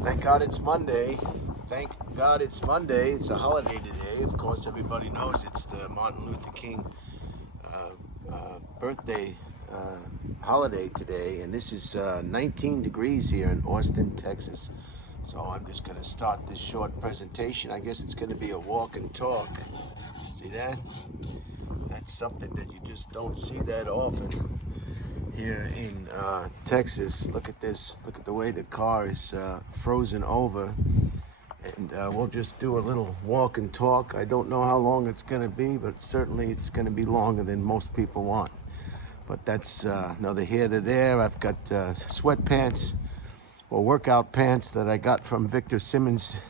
Thank God it's Monday. Thank God it's Monday. It's a holiday today. Of course, everybody knows it's the Martin Luther King birthday holiday today. And this is 19 degrees here in Austin, Texas. So I'm just going to start this short presentation. I guess it's going to be a walk and talk. See that? That's something that you just don't see that often here in Texas. Look at this. Look at the way the car is frozen over. And we'll just do a little walk and talk. I don't know how long it's going to be, but certainly it's going to be longer than most people want. But that's neither here nor there. I've got sweatpants or workout pants that I got from Victor Simmons'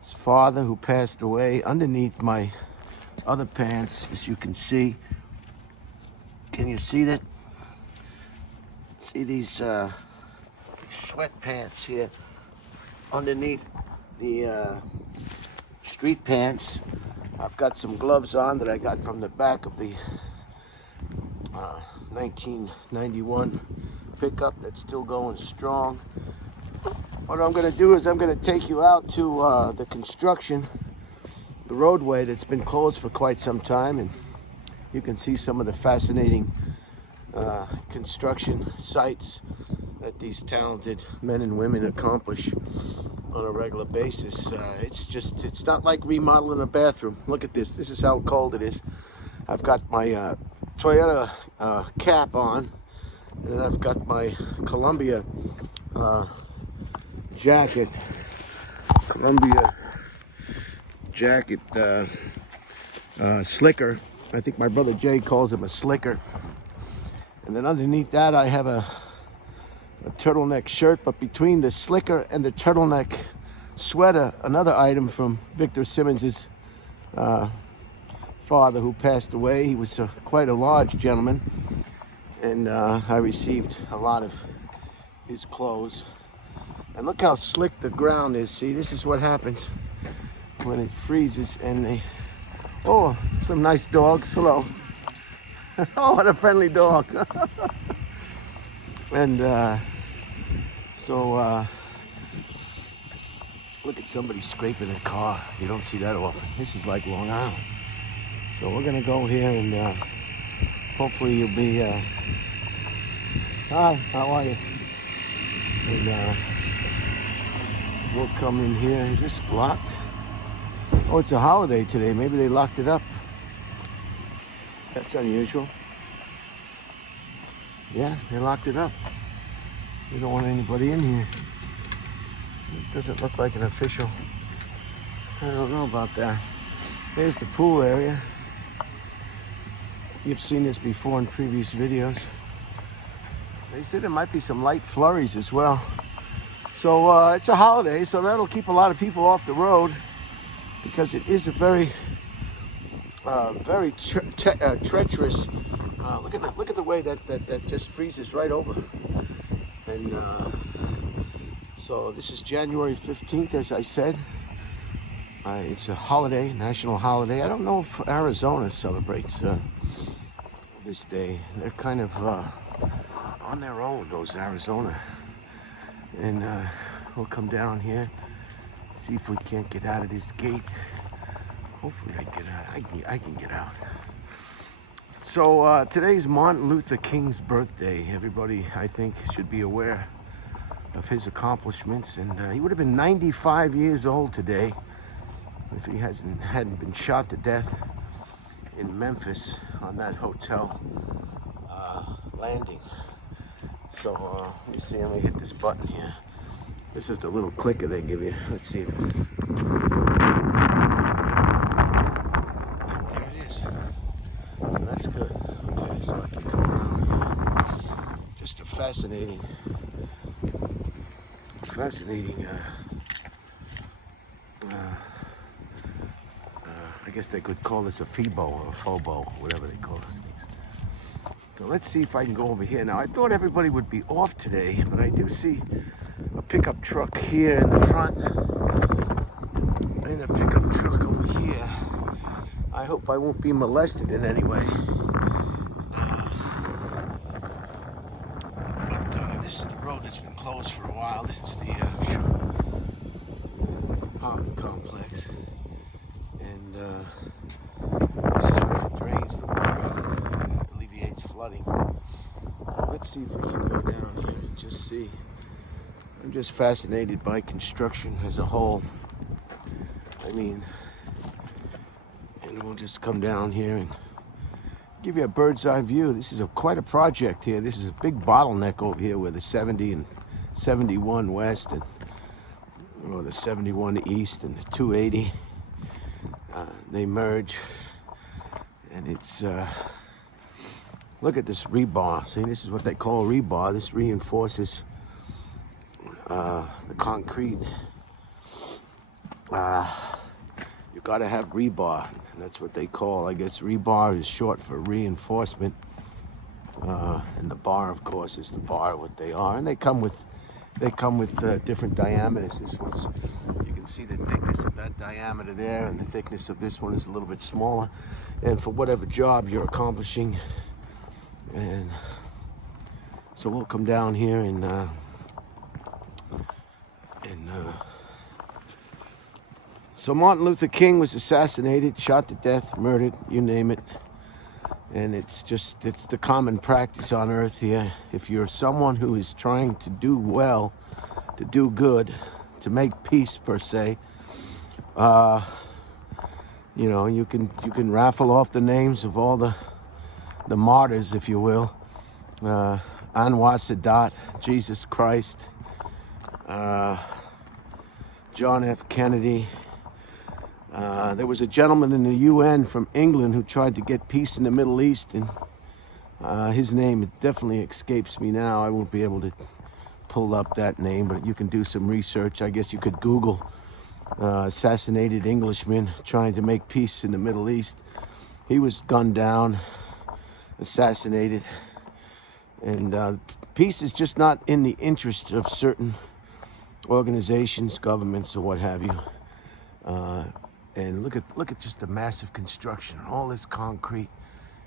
father, who passed away, underneath my other pants, as you can see. Can you see that? See these sweatpants here underneath the street pants. I've got some gloves on that I got from the back of the 1991 pickup that's still going strong. What I'm going to do is I'm going to take you out to the construction, the roadway that's been closed for quite some time, and you can see some of the fascinating construction sites that these talented men and women accomplish on a regular basis. It's not like remodeling a bathroom. Look at this. This is how cold it is. I've got my Toyota cap on, and I've got my Columbia jacket. Columbia jacket slicker. I think my brother Jay calls him a slicker. And then underneath that I have a turtleneck shirt, but between the slicker and the turtleneck sweater, another item from Victor Simmons' father, who passed away. He was quite a large gentleman, and I received a lot of his clothes. And look how slick the ground is. See, this is what happens when it freezes. And oh, some nice dogs. Hello. Oh, what a friendly dog. And look at somebody scraping a car. You don't see that often. This is like Long Island. So we're gonna go here, and hopefully you'll be hi, how are you? And we'll come in here. Is this locked? Oh, it's a holiday today. Maybe they locked it up. That's unusual. Yeah, they locked it up. We don't want anybody in here. It doesn't look like an official. I don't know about that. There's the pool area. You've seen this before in previous videos. They said there might be some light flurries as well. So it's a holiday, so that'll keep a lot of people off the road, because it is a very treacherous. Look at the way that just freezes right over. And so this is January 15th, as I said. It's a holiday, national holiday. I don't know if Arizona celebrates this day. They're kind of on their own, those Arizona. And we'll come down here, see if we can't get out of this gate. Hopefully I can get out. I can get out. So today's Martin Luther King's birthday. Everybody, I think, should be aware of his accomplishments. And he would have been 95 years old today if he hadn't been shot to death in Memphis on that hotel landing. So let me see. Let me hit this button here. This is the little clicker they give you. Let's see if there it is. So that's good. Okay, so I can come around here. Just a fascinating I guess they could call this a FIBO or a FOBO, whatever they call those things. So let's see if I can go over here. Now, I thought everybody would be off today, but I do see a pickup truck here in the front and a pickup truck over here. I hope I won't be molested in any way. But this is the road that's been closed for a while. This is the apartment complex. And this is where it drains the water, alleviates flooding. Let's see if we can go down here and just see. I'm just fascinated by construction as a whole. I mean, and we'll just come down here and give you a bird's eye view. This is quite a project here. This is a big bottleneck over here where the 70 and 71 west and the 71 east and the 280 they merge, and it's look at this rebar. See, this is what they call rebar. This reinforces the concrete. You got to have rebar, and that's what they call. I guess rebar is short for reinforcement, and the bar, of course, is the bar. What they are, and they come with different diameters. This one's, you can see the thickness of that diameter there, and the thickness of this one is a little bit smaller. And for whatever job you're accomplishing, and so we'll come down here and so Martin Luther King was assassinated, shot to death, murdered, you name it. And it's the common practice on earth here. If you're someone who is trying to do well, to do good, to make peace per se, you know, you can raffle off the names of all the martyrs, if you will. Anwar Sadat, Jesus Christ, John F. Kennedy. There was a gentleman in the UN from England who tried to get peace in the Middle East, and his name definitely escapes me now. I won't be able to pull up that name, but you can do some research. I guess you could Google assassinated Englishman trying to make peace in the Middle East. He was gunned down, assassinated, and peace is just not in the interest of certain organizations, governments, or what have you. And look at just the massive construction, all this concrete.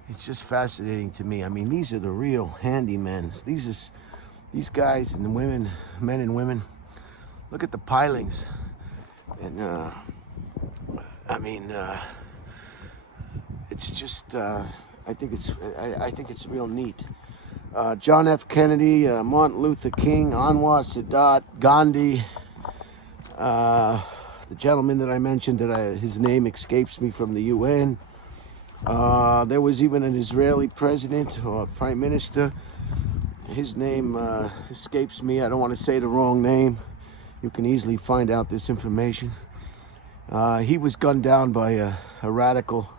It's just fascinating to me. I mean, these are the real handymen. These guys and women, men and women. Look at the pilings, and I mean, it's just. I think it's real neat. John F. Kennedy, Martin Luther King, Anwar Sadat, Gandhi. The gentleman that I mentioned, his name escapes me, from the UN. There was even an Israeli president or prime minister. His name escapes me. I don't want to say the wrong name. You can easily find out this information. He was gunned down by a radical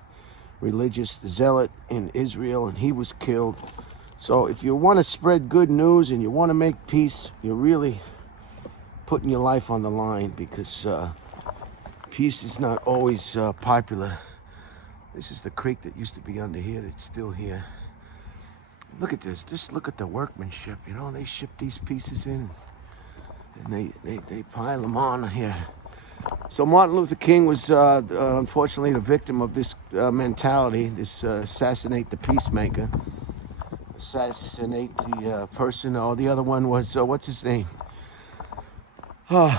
religious zealot in Israel, and he was killed. So if you want to spread good news and you want to make peace, you're really putting your life on the line, because peace is not always popular. This is the creek that used to be under here. It's still here. Look at this. Just look at the workmanship. You know, they ship these pieces in, and they pile them on here. So Martin Luther King was unfortunately the victim of this mentality, this assassinate the peacemaker, assassinate the person. Oh, the other one was, what's his name? Oh,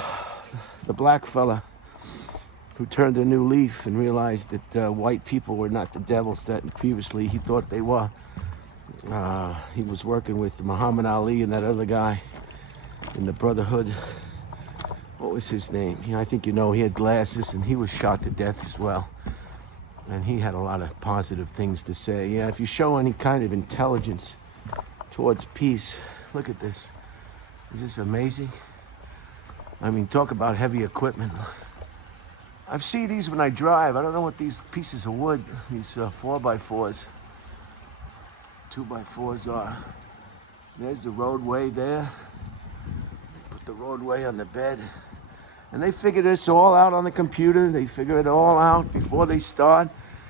the black fella who turned a new leaf and realized that white people were not the devils that previously he thought they were. He was working with Muhammad Ali and that other guy in the Brotherhood. What was his name? You know, I think you know, he had glasses, and he was shot to death as well. And he had a lot of positive things to say. Yeah, if you show any kind of intelligence towards peace, look at this. Is this amazing? I mean, talk about heavy equipment. I see these when I drive. I don't know what these pieces of wood, these 4x4s, 2x4s are. There's the roadway there. They put the roadway on the bed. And they figure this all out on the computer. They figure it all out before they start.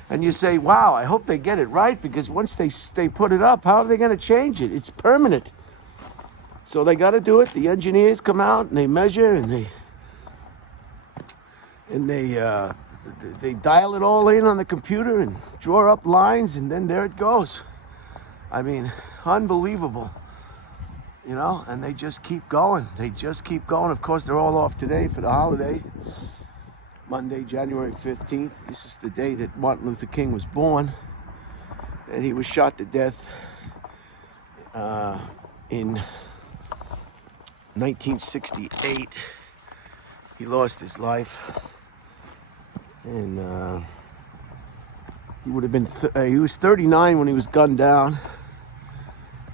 And you say, wow, I hope they get it right, because once they put it up, how are they going to change it? It's permanent. So they got to do it. The engineers come out and they measure, and they dial it all in on the computer and draw up lines, and then there it goes. I mean, unbelievable, you know, and they just keep going. They just keep going. Of course, they're all off today for the holiday. Monday, January 15th. This is the day that Martin Luther King was born, and he was shot to death in 1968. He lost his life, and he would have been. He was 39 when he was gunned down,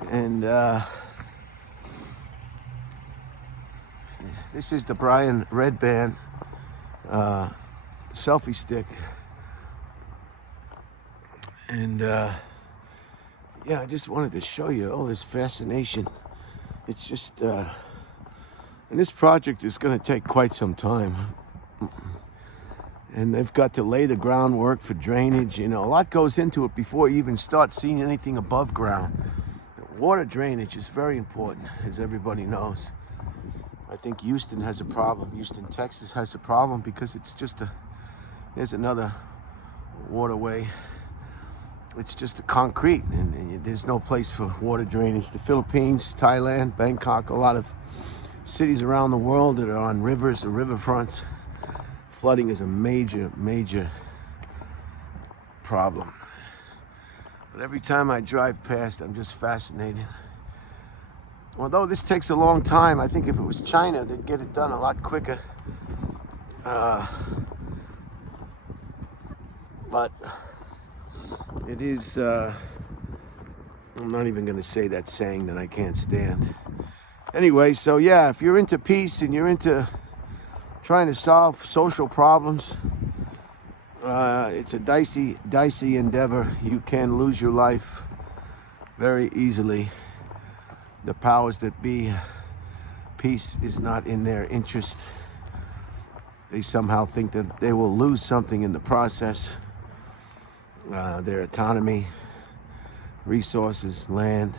and this is the Brian Red Band selfie stick, and yeah, I just wanted to show you all this fascination. It's just, and this project is going to take quite some time, and they've got to lay the groundwork for drainage. You know, a lot goes into it before you even start seeing anything above ground. The water drainage is very important, as everybody knows. I think Houston has a problem. Houston, Texas has a problem because it's just there's another waterway. It's just a concrete, and there's no place for water drainage. The Philippines, Thailand, Bangkok, a lot of cities around the world that are on rivers or riverfronts, flooding is a major, major problem. But every time I drive past, I'm just fascinated. Although this takes a long time, I think if it was China, they'd get it done a lot quicker. But it is, I'm not even going to say that saying that I can't stand. Anyway, so yeah, if you're into peace and you're into trying to solve social problems, it's a dicey endeavor. You can lose your life very easily. The powers that be, peace is not in their interest. They somehow think that they will lose something in the process. Their autonomy, resources, land,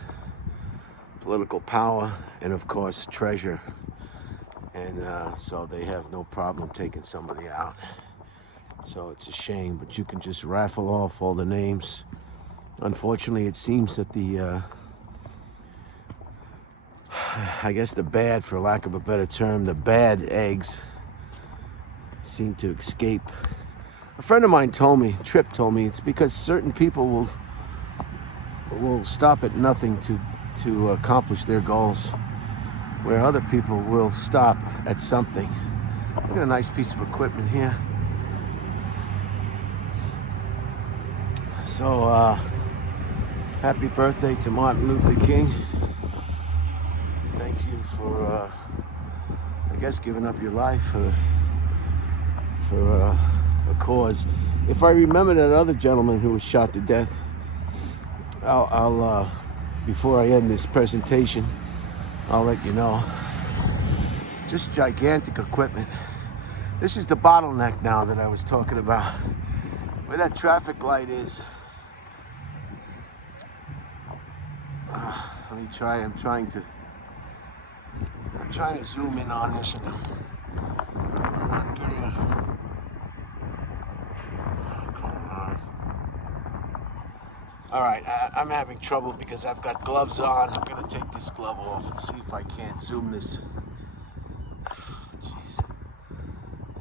political power, and of course, treasure. And so they have no problem taking somebody out. So it's a shame, but you can just raffle off all the names. Unfortunately, it seems that I guess the bad, for lack of a better term, the bad eggs seem to escape. A friend of mine told me, Tripp told me, it's because certain people will stop at nothing to accomplish their goals, where other people will stop at something. Look at a nice piece of equipment here. So, happy birthday to Martin Luther King. Thank you for, I guess, giving up your life for a cause. If I remember that other gentleman who was shot to death, I'll before I end this presentation, I'll let you know. Just gigantic equipment. This is the bottleneck now that I was talking about. Where that traffic light is. Let me try. I'm trying to zoom in on this. And I'm not getting a... All right, I'm having trouble because I've got gloves on. I'm gonna take this glove off and see if I can't zoom this. Jeez,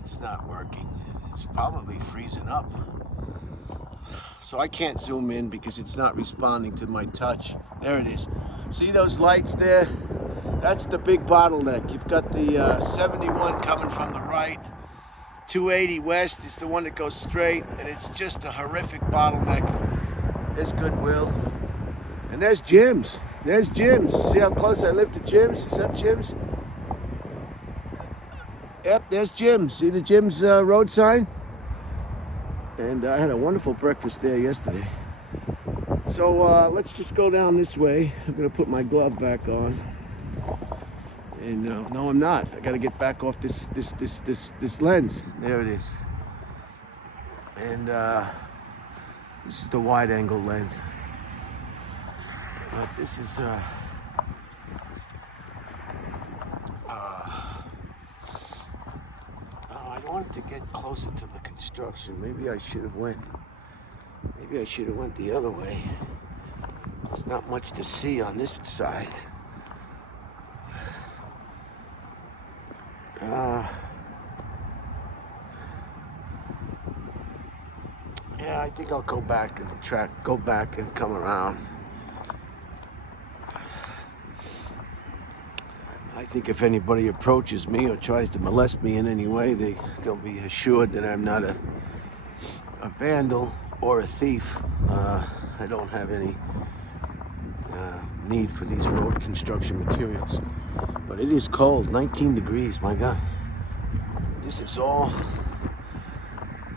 it's not working. It's probably freezing up. So I can't zoom in because it's not responding to my touch. There it is. See those lights there? That's the big bottleneck. You've got the 71 coming from the right. 280 west is the one that goes straight, and it's just a horrific bottleneck. There's Goodwill. And there's Jim's. There's Jim's. See how close I live to Jim's? Is that Jim's? Yep, there's Jim's. See the Jim's road sign? And I had a wonderful breakfast there yesterday. So let's just go down this way. I'm gonna put my glove back on. And no, I'm not. I gotta get back off this lens. There it is. And this is the wide angle lens. But this is I wanted to get closer to the construction. Maybe I should have went the other way. There's not much to see on this side. Yeah, I think I'll go back and come around. I think if anybody approaches me or tries to molest me in any way, they'll be assured that I'm not a vandal or a thief. I don't have any need for these road construction materials. But it is cold, 19 degrees, my God. This is all,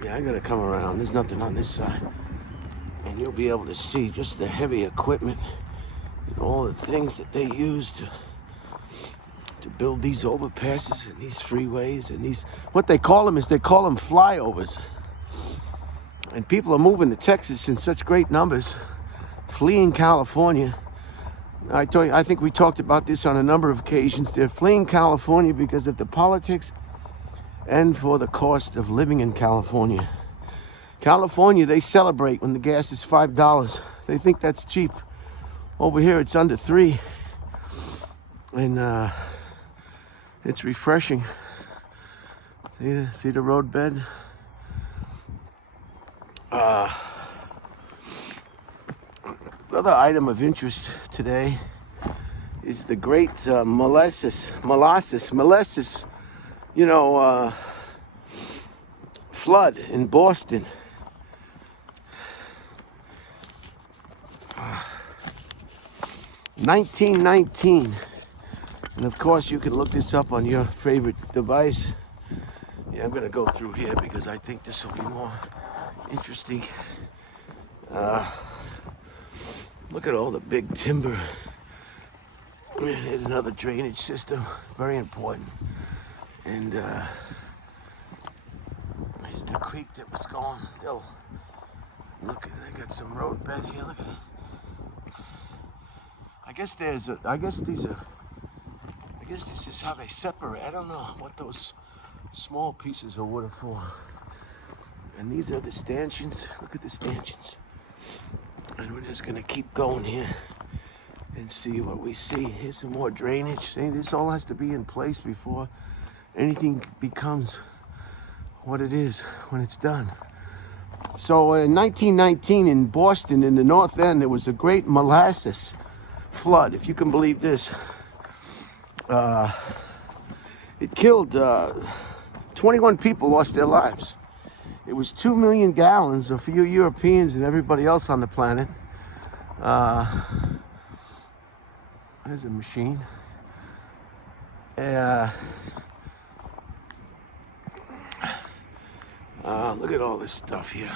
yeah, I gotta come around. There's nothing on this side. And you'll be able to see just the heavy equipment and all the things that they use to build these overpasses and these freeways and these, what they call them flyovers. And people are moving to Texas in such great numbers, fleeing California. I think we talked about this on a number of occasions. They're fleeing California because of the politics and for the cost of living in California. California, they celebrate when the gas is $5. They think that's cheap. Over here, it's under $3. And it's refreshing. See the roadbed? Another item of interest today is the great molasses, flood in Boston. 1919. And of course, you can look this up on your favorite device. Yeah, I'm gonna go through here because I think this will be more interesting. Look at all the big timber. Here's another drainage system, very important. And here's the creek that was going. Look, they got some roadbed here. Look at it. I guess this is how they separate. I don't know what those small pieces of wood are for. And these are the stanchions. Look at the stanchions. And we're just gonna keep going here and see what we see. Here's some more drainage. See, this all has to be in place before anything becomes what it is when it's done. So in 1919 in Boston, in the North End, there was a great molasses flood, if you can believe this. It killed 21 people, lost their lives. It was 2 million gallons, or for you Europeans and everybody else on the planet. There's a machine. Look at all this stuff here.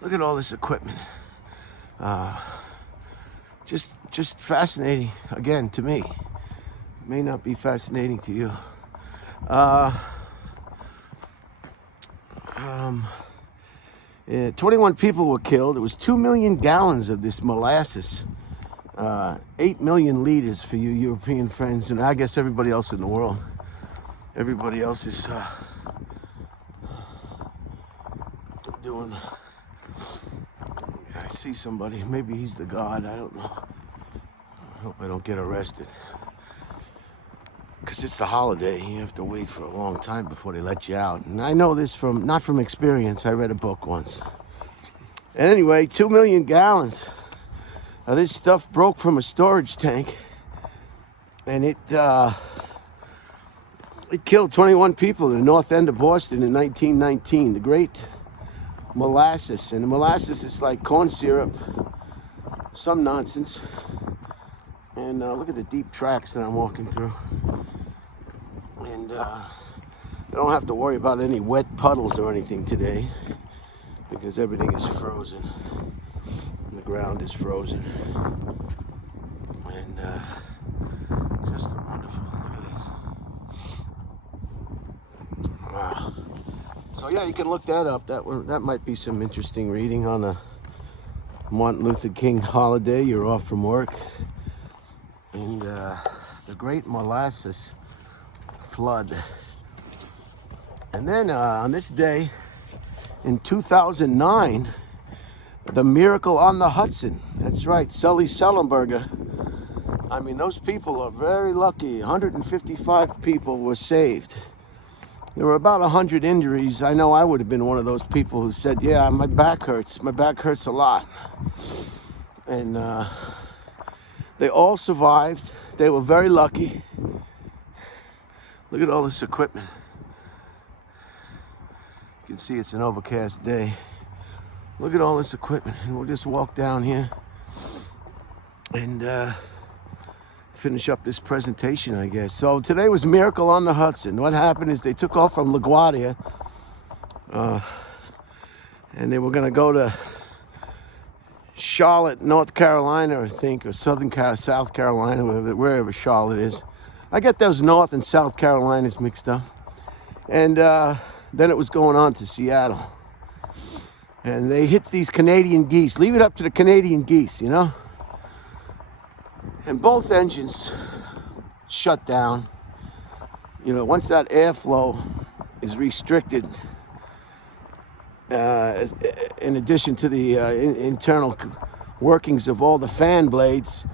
Look at all this equipment. Just fascinating, again, to me. It may not be fascinating to you. 21 people were killed. It was 2 million gallons of this molasses. 8 million liters for you European friends, and I guess everybody else in the world. Everybody else is doing. I see somebody. Maybe he's the god. I don't know. I hope I don't get arrested. Because it's the holiday. You have to wait for a long time before they let you out. And I know this not from experience. I read a book once. And anyway, 2 million gallons. Now, this stuff broke from a storage tank. And it killed 21 people in the North End of Boston in 1919. The great molasses. And the molasses is like corn syrup. Some nonsense. And look at the deep tracks that I'm walking through. And I don't have to worry about any wet puddles or anything today because everything is frozen. And the ground is frozen. And just wonderful. Look at this. Wow. So yeah, you can look that up. That might be some interesting reading on a Martin Luther King holiday. You're off from work. And the great molasses flood. And then on this day in 2009, the miracle on the Hudson. That's right, Sully Sullenberger. I mean, those people are very lucky. 155 people were saved. There were about 100 injuries. I know I would have been one of those people who said, yeah, my back hurts. My back hurts a lot. And they all survived. They were very lucky. Look at all this equipment. You can see it's an overcast day. Look at all this equipment. And we'll just walk down here and finish up this presentation, I guess. So today was Miracle on the Hudson. What happened is they took off from LaGuardia and they were going to go to Charlotte, North Carolina, I think, or South Carolina, wherever Charlotte is. I get those North and South Carolinas mixed up. And then it was going on to Seattle. And they hit these Canadian geese. Leave it up to the Canadian geese, you know? And both engines shut down. You know, once that airflow is restricted, in addition to the internal workings of all the fan blades,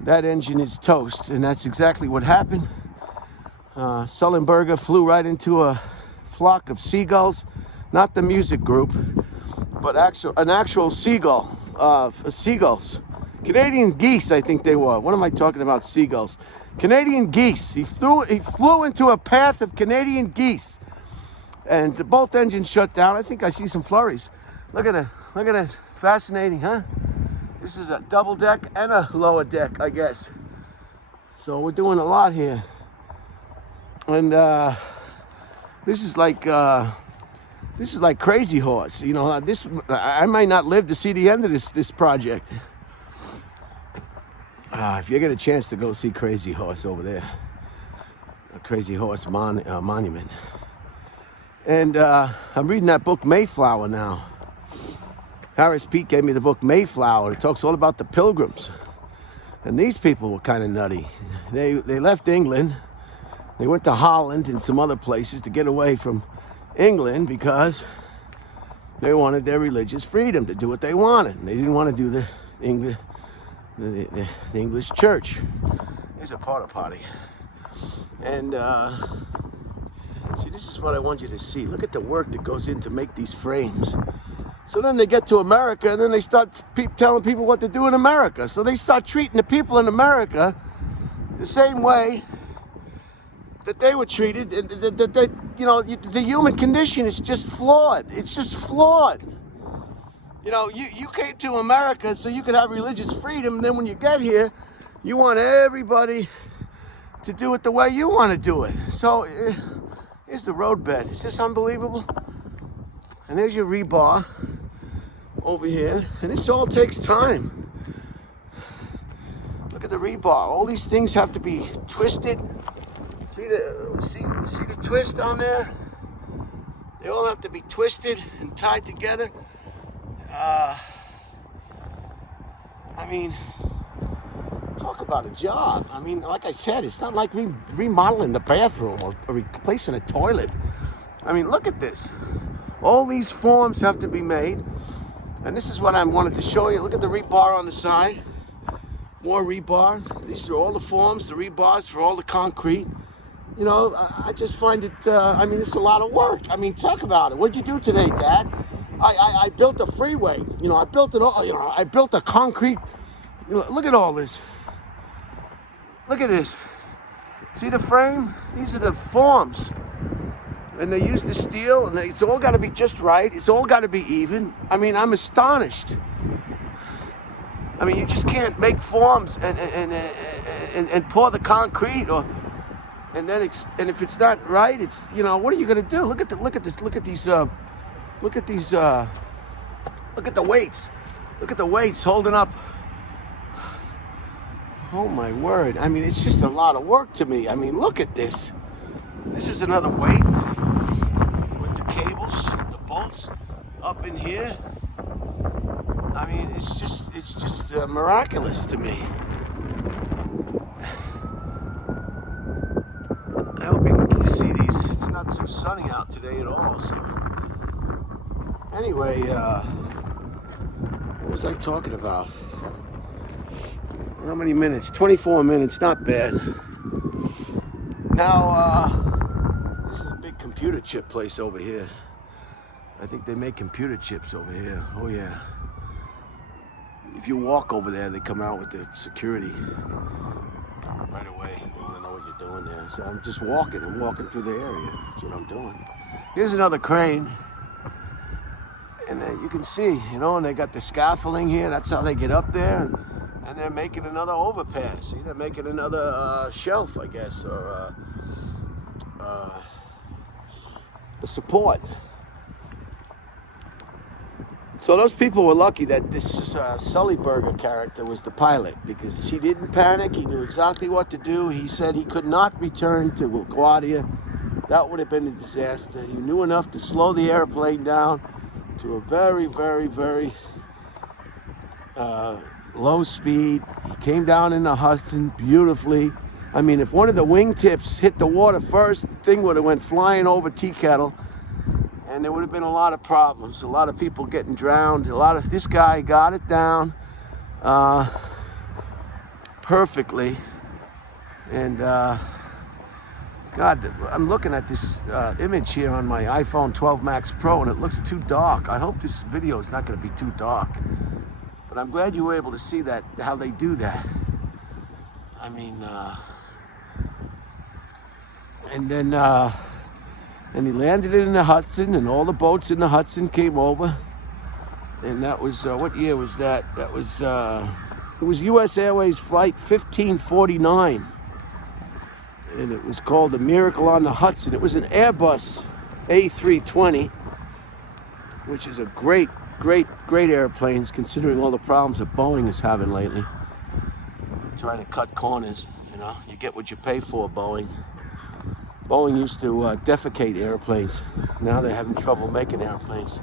that engine is toast. And that's exactly what happened. Sullenberger flew right into a flock of seagulls, not the music group, but an actual seagull, seagulls. Canadian geese, I think they were. What am I talking about? Seagulls. Canadian geese. He flew into a path of Canadian geese. And both engines shut down. I think I see some flurries. Look at it. Look at it. Fascinating, huh? This is a double deck and a lower deck, I guess. So we're doing a lot here. And this is like Crazy Horse. You know, I might not live to see the end of this project. If you get a chance to go see Crazy Horse over there, a Crazy Horse monument. And I'm reading that book Mayflower now. Harris Pete gave me the book Mayflower. It talks all about the Pilgrims. And these people were kind of nutty. They left England. They went to Holland and some other places to get away from England because they wanted their religious freedom to do what they wanted. They didn't want to do the English church. It's a porta potty. And see, this is what I want you to see. Look at the work that goes in to make these frames. So then they get to America and then they start telling people what to do in America. So they start treating the people in America the same way that they were treated. That you know, the human condition is just flawed. It's just flawed. You know, you came to America so you could have religious freedom. And then when you get here, you want everybody to do it the way you want to do it. So here's the roadbed. Is this unbelievable? And there's your rebar over here. And this all takes time. Look at the rebar. All these things have to be twisted. See the twist on there? They all have to be twisted and tied together. I mean, talk about a job. I mean, like I said, it's not like remodeling the bathroom or replacing a toilet. I mean, look at this. All these forms have to be made. And this is what I wanted to show you. Look at the rebar on the side. More rebar. These are all the forms, the rebars for all the concrete. You know, I just find it, I mean, it's a lot of work. I mean, talk about it. What'd you do today, Dad? I built a freeway. You know, I built it all, you know, I built a concrete. You know, look at all this. Look at this. See the frame? These are the forms. And they use the steel, and it's all got to be just right. It's all got to be even. I mean, I'm astonished. I mean, you just can't make forms and pour the concrete, or and if it's not right, it's, you know, what are you going to do? Look at the weights. Look at the weights holding up. Oh my word. I mean, it's just a lot of work to me. I mean, look at this. This is another weight with the cables, the bolts up in here. I mean, it's just miraculous to me. I hope you can see these. It's not too sunny out today at all, so. Anyway, what was I talking about? How many minutes? 24 minutes, not bad. Now, this is a big computer. computer chip place over here. I think they make computer chips over here. Oh yeah. If you walk over there, they come out with the security right away. They want to know what you're doing there. So I'm just walking. I'm walking through the area. That's what I'm doing. Here's another crane. And you can see, you know, and they got the scaffolding here. That's how they get up there. And they're making another overpass. See, they're making another shelf, I guess, or a support. So those people were lucky that this Sullyberger character was the pilot, because he didn't panic. He knew exactly what to do. He said he could not return to LaGuardia. That would have been a disaster. He knew enough to slow the airplane down to a very, very, very low speed. He came down in the Hudson beautifully. I mean, if one of the wingtips hit the water first, the thing would have went flying over Tea Kettle, and there would have been a lot of problems. A lot of people getting drowned. This guy got it down perfectly, and God, I'm looking at this image here on my iPhone 12 Max Pro, and it looks too dark. I hope this video is not going to be too dark. But I'm glad you were able to see that, how they do that. I mean, and he landed it in the Hudson, and all the boats in the Hudson came over. And that was, what year was that? That was, it was U.S. Airways Flight 1549. And it was called the Miracle on the Hudson. It was an Airbus A320, which is a great airplane, considering all the problems that Boeing is having lately. Trying to cut corners, you know. You get what you pay for, Boeing. Boeing used to defecate airplanes. Now they're having trouble making airplanes.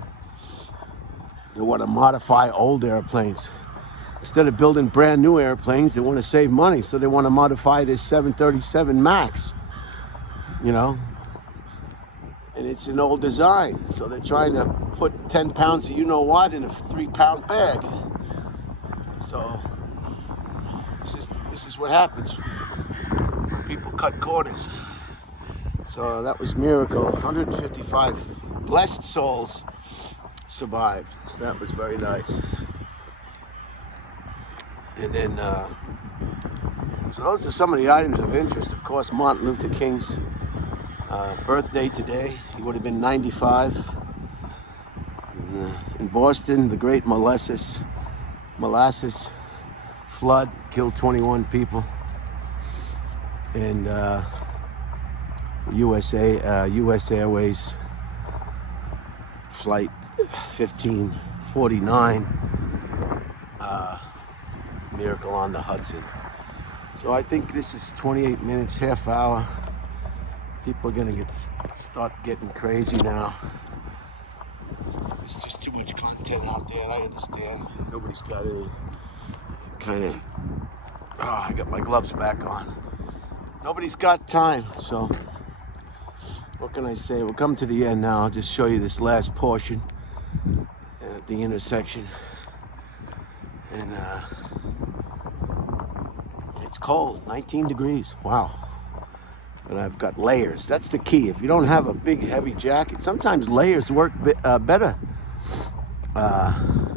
They want to modify old airplanes. Instead of building brand new airplanes, they want to save money, so they want to modify this 737 MAX, you know, and it's an old design, so they're trying to put 10 pounds of you-know-what in a 3-pound bag. So this is what happens when people cut corners. So that was Miracle. 155 blessed souls survived, so that was very nice. And then, so those are some of the items of interest. Of course, Martin Luther King's birthday today. He would have been 95. In Boston, the great molasses flood killed 21 people. And U.S. Airways Flight 1549. Miracle on the Hudson. So I think this is 28 minutes, half hour. People are gonna start getting crazy now. There's just too much content out there, and I understand. Nobody's got any kind of, I got my gloves back on. Nobody's got time, so what can I say? We'll come to the end now. I'll just show you this last portion at the intersection. And it's cold, 19 degrees. Wow. And I've got layers. That's the key. If you don't have a big, heavy jacket, sometimes layers work better than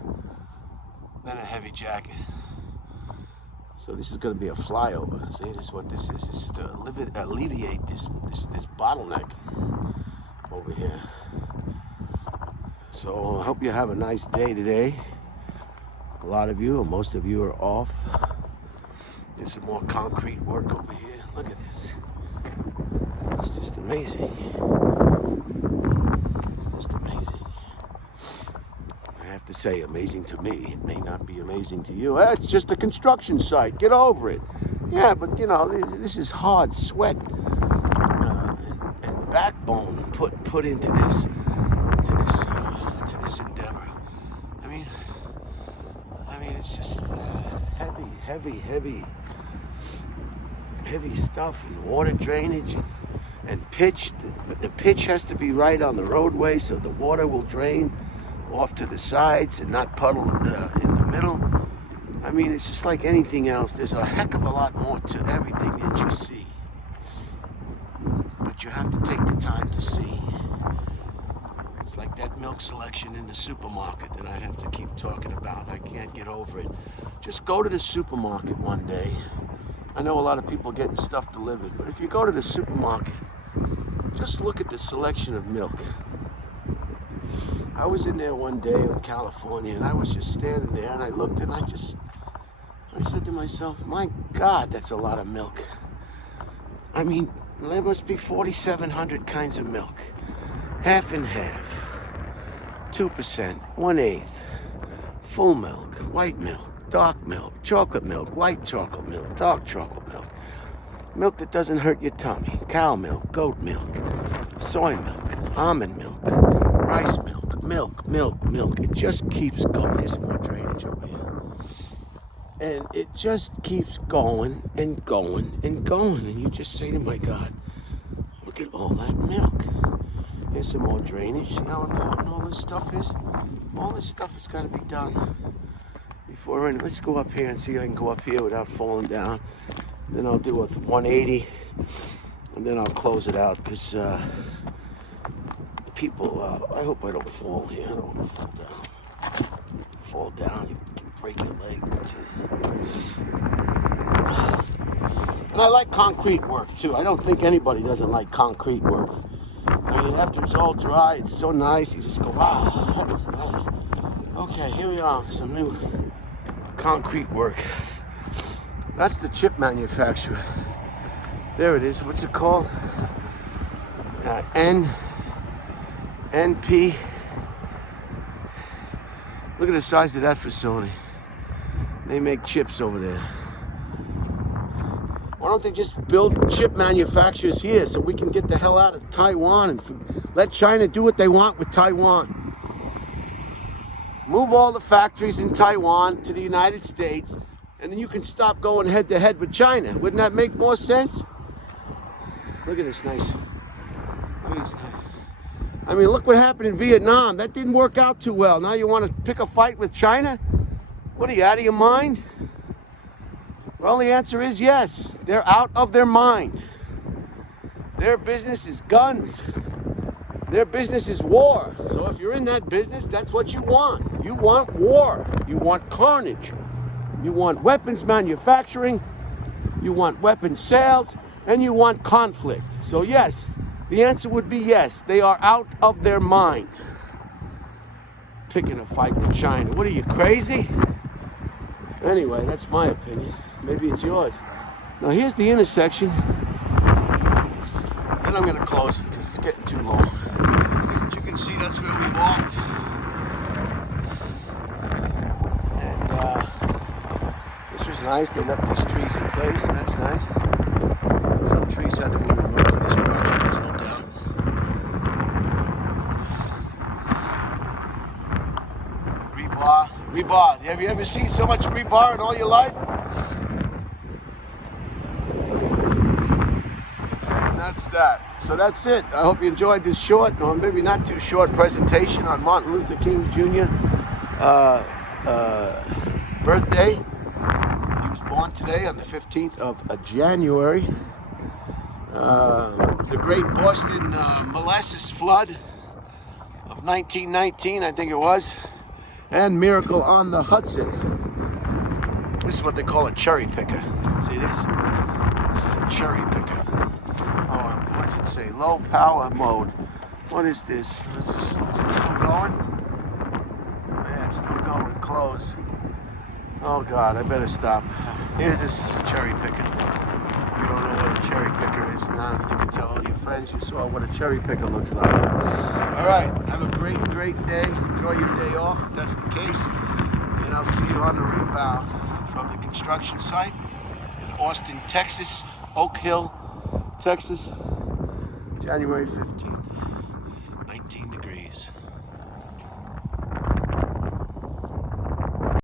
a heavy jacket. So this is going to be a flyover. See, this is what this is. This is to alleviate this bottleneck over here. So I hope you have a nice day today. A lot of you, or most of you, are off. There's some more concrete work over here. Look at this. It's just amazing. It's just amazing. I have to say, amazing to me. It may not be amazing to you. It's just a construction site. Get over it. Yeah, but you know, this is hard sweat and backbone put into this endeavor. I mean, it's just heavy stuff, and water drainage and pitch. The pitch has to be right on the roadway so the water will drain off to the sides and not puddle in the middle. I mean, it's just like anything else. There's a heck of a lot more to everything that you see, but you have to take the time to see. It's like that milk selection in the supermarket that I have to keep talking about. I can't get over it. Just go to the supermarket one day. I know a lot of people getting stuff delivered, but if you go to the supermarket, just look at the selection of milk. I was in there one day in California, and I was just standing there, and I looked, and I said to myself, my God, that's a lot of milk. I mean, there must be 4,700 kinds of milk. Half and half, 2%, 1/8, full milk, white milk, dark milk, chocolate milk, light chocolate milk, dark chocolate milk, milk that doesn't hurt your tummy, cow milk, goat milk, soy milk, almond milk, rice milk, milk. It just keeps going. There's more drainage over here. And it just keeps going and going and going. And you just say to my God, look at all that milk. Here's some more drainage. See how important all this stuff is? All this stuff has got to be done before. And let's go up here and see if I can go up here without falling down. And then I'll do a 180, and then I'll close it out because people. I hope I don't fall here. I don't want to fall down. Fall down, you can break your leg. And I like concrete work too. I don't think anybody doesn't like concrete work. I mean, after it's all dry, it's so nice. You just go, wow, that was nice. Okay, here we are, some new concrete work. That's the chip manufacturer. There it is. What's it called? NP. Look at the size of that facility. They make chips over there. Why don't they just build chip manufacturers here so we can get the hell out of Taiwan and let China do what they want with Taiwan? Move all the factories in Taiwan to the United States, and then you can stop going head to head with China. Wouldn't that make more sense? Look at this nice. Look at this nice. I mean, look what happened in Vietnam. That didn't work out too well. Now you want to pick a fight with China? What are you, out of your mind? Well, the answer is yes. They're out of their mind. Their business is guns. Their business is war. So if you're in that business, that's what you want. You want war. You want carnage. You want weapons manufacturing. You want weapons sales. And you want conflict. So yes, the answer would be yes. They are out of their mind. Picking a fight with China. What are you, crazy? Anyway, that's my opinion. Maybe it's yours. Now here's the intersection. And I'm going to close it because it's getting too long. As you can see, that's where we walked. And this was nice. They left these trees in place. That's nice. Some trees had to be removed for this project, there's no doubt. Rebar. Have you ever seen so much rebar in all your life? And that's that. So that's it. I hope you enjoyed this short, or maybe not too short, presentation on Martin Luther King Jr. Birthday. He was born today on the 15th of January. The Great Boston Molasses Flood of 1919, I think it was. And Miracle on the Hudson. This is what they call a cherry picker. See this? This is a cherry picker. Oh, what does it say? Low power mode. What is this? Is it still going? Yeah, it's still going. Close. Oh God, I better stop. Here's this cherry picker. If you don't know what a cherry picker is now, you can tell all your friends you saw what a cherry picker looks like. All right, have a great day. Enjoy your day off if that's the case. And I'll see you on the rebound from the construction site in Austin, Texas, Oak Hill, Texas, January 15th.